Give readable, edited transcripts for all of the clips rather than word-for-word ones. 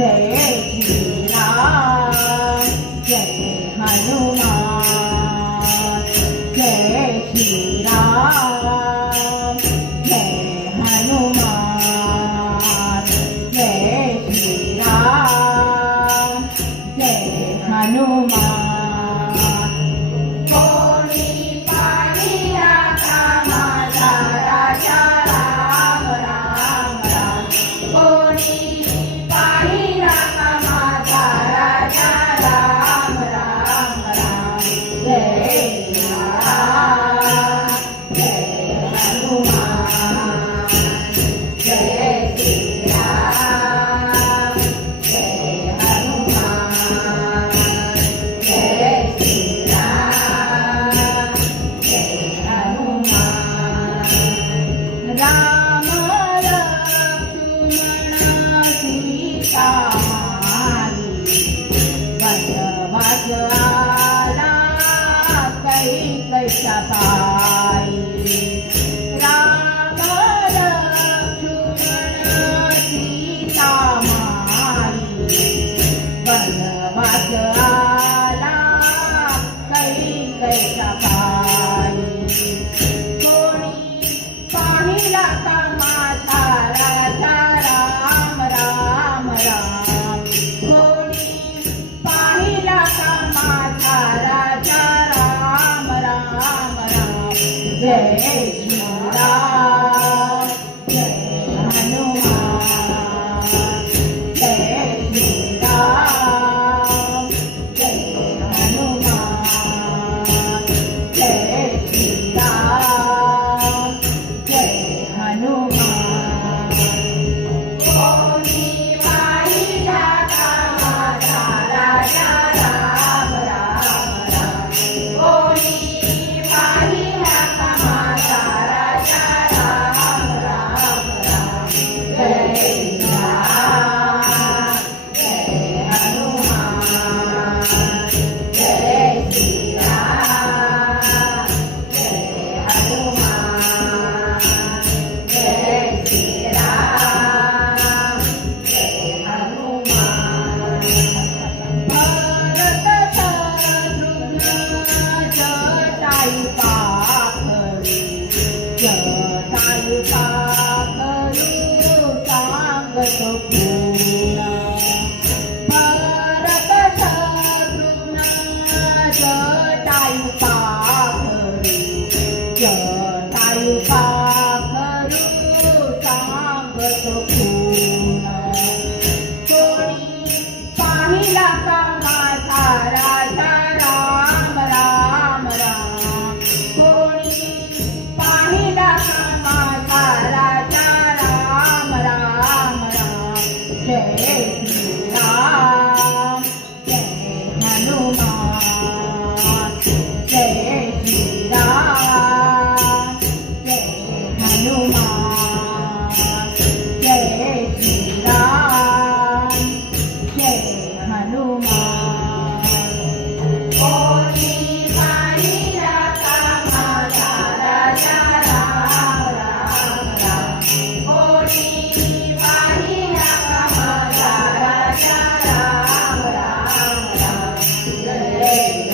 जय श्री राम जय हनुमान जय श्री राम जय हनुमान जय श्री राम जय हनुमान जय श्री राम जय हनुमान जय श्री राम जय हनुमान जय श्री राम जय Hanuman Amen.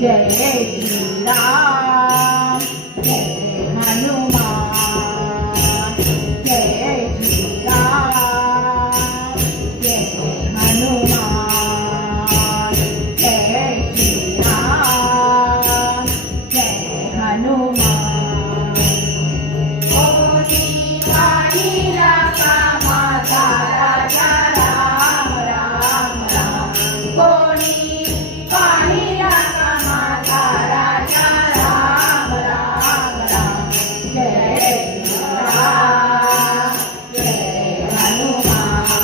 जय श्री राम जय हनुमान जय श्री राम जय हनुमान जय श्री राम जय हनुमान कोणी पाहिला का माझा राजा राम राम राम कोणी पाहिला का माझा राजा राम राम राम जय राम जय हनुमान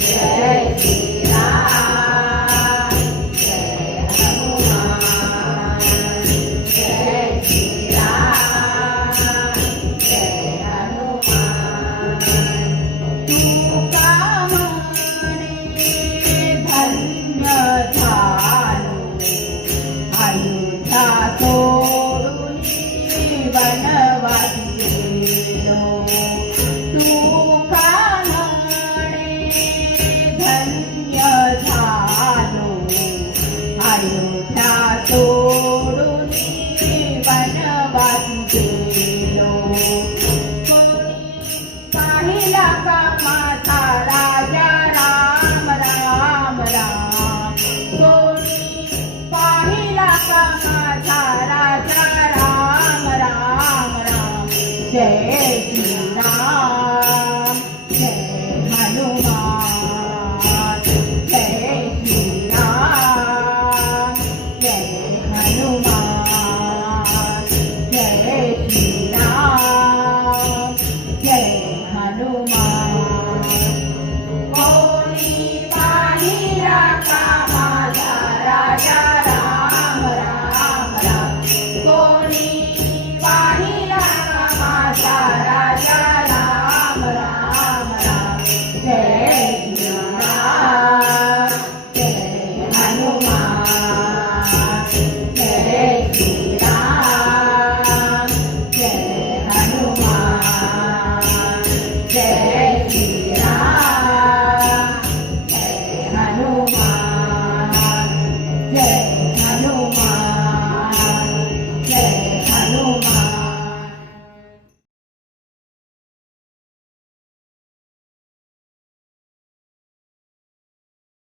जय श्री राम जय हनुमान जय श्री राम जय हनुमान तुका म्हणे धन्य झालो अयोध्या सोडून वनवासी गेलो तुका म्हणे धन्य झालो अयोध्या सोडून वनवासी गेलो पाहिला का माझा राजा राम राम राम कोणी पाहिला का माझा राजा राम राम राम जय श्री राम जय हनुमान जय श्री राम जय हनुमान जय श्री राम जय हनुमान कोणी पाहिला का माझा राजा राम राम राम कोणी पाहिला का माझा राजा राम राम राम जय श्री राम जय हनुमान जय श्री राम जय हनुमान जय श्री राम जय हनुमान